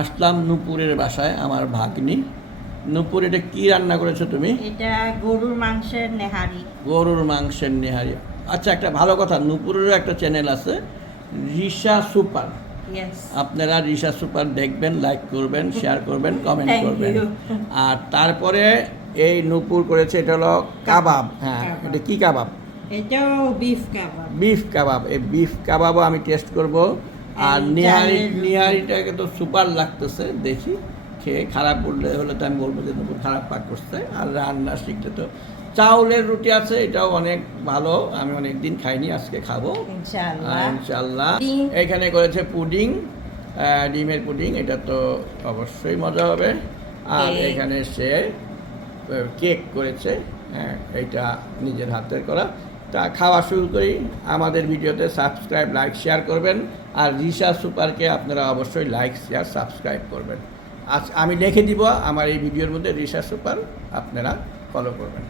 আসলাম নূপুরের বাসায়, আমার ভাগ্নি। নূপুর, এটা কি রান্না করেছো তুমি? এটা গরুর মাংসের নেহারি। গরুর মাংসের নেহারি। আচ্ছা, একটা ভালো কথা, নূপুরেরও একটা চ্যানেল আছে, রিশা সুপার। ইয়েস। আপনারা রিশা সুপার দেখবেন, লাইক করবেন, শেয়ার করবেন, কমেন্ট Thank করবেন। you. আর তারপরে এই নূপুর করেছে, এটা হলো কাবাব। হ্যাঁ, কাবাব। এটা কি কাবাব? এটাও বিফ কাবাব। বিফ কাবাব। এই বিফ কাবাবও আমি টেস্ট করব। আর এই নিহারি, চালের রুটি। নিহারিটাকে তো সুপার লাগতেছে, দেখি খেয়ে খারাপ বললে হলে তো আমি বলবো যে নূপুর খারাপ পাক করছে। আর রান্না শিখলে তো চাউলের রুটি আছে, এটাও অনেক ভালো, আমি অনেক দিন খাইনি, আজকে খাবো ইনশাআল্লাহ। ইনশাল্লাহ। ডিম। এখানে করেছে পুডিং, ডিমের পুডিং, এটা তো অবশ্যই মজা হবে। আর কেক। এখানে সে কেক করেছে, হ্যাঁ, এটা নিজের হাতের করা। তা খাওয়া শুরু করি। আমাদের ভিডিওতে সাবস্ক্রাইব, লাইক, শেয়ার করবেন। আর রিশা সুপারকে আপনারা অবশ্যই লাইক, শেয়ার, সাবস্ক্রাইব করবেন। আজ আমি লিখে দিব আমার এই ভিডিওর মধ্যে রিশা সুপার, আপনারা ফলো করবেন।